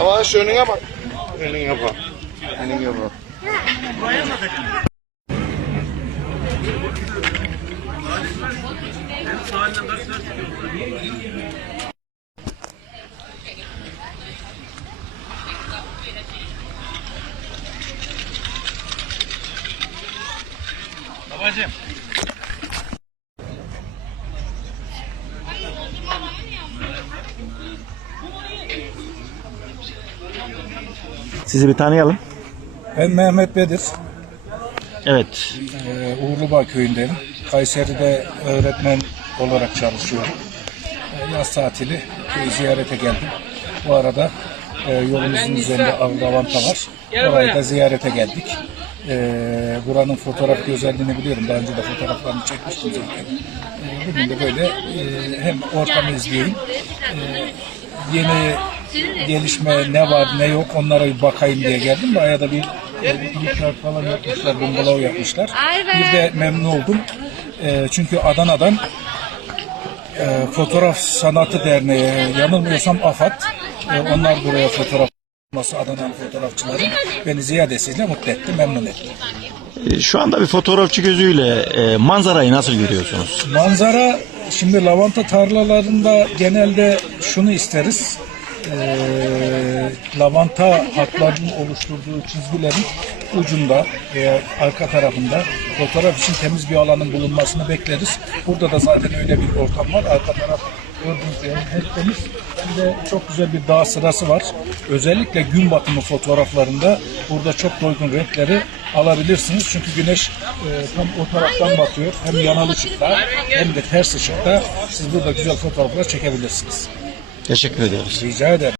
Yavaş önüne bak. Önüne bak. Önüne bak. Babacım. Sizi bir tanıyalım. Ben Mehmet Bedir. Evet. Ee, Uğurluba köyündeyim. Kayseri'de öğretmen olarak çalışıyorum. Ee, Yaz tatili ziyarete geldim. Bu arada e, yolumuzun üzerinde av lavanta var. Orayı da ziyarete geldik. Ee, buranın fotoğraf güzelliğini biliyorum. Daha önce de fotoğraflarını çekmiştim zaten. Ee, bugün de böyle e, hem ortamı izleyeyim, e, yeni gelişme ne var ne yok onlara bir bakayım diye geldim. Bayağı da bir e, falan yapmışlar, bungalov yapmışlar. Bir de memnun oldum. E, çünkü Adana'dan e, Fotoğraf Sanatı Derneği, yanılmıyorsam AFAD, e, onlar buraya fotoğraf olması Adana'nın fotoğrafçıları beni ziyadesiyle mutlu etti, memnun etti. Ee, Şu anda bir fotoğrafçı gözüyle e, manzarayı nasıl görüyorsunuz? Manzara şimdi lavanta tarlalarında genelde şunu isteriz. Eee, lavanta hatlarının oluşturduğu çizgilerin ucunda veya arka tarafında fotoğraf için temiz bir alanın bulunmasını bekleriz. Burada da zaten öyle bir ortam var. Arka taraf gördüğünüz gibi hem temiz hem de çok güzel bir dağ sırası var. Özellikle gün batımı fotoğraflarında burada çok doygun renkleri alabilirsiniz. Çünkü güneş e, tam o taraftan batıyor. Hem yanalı ışıkta hem de ters ışıkta siz burada güzel fotoğraflar çekebilirsiniz. Teşekkür ediyoruz. Rica ederim.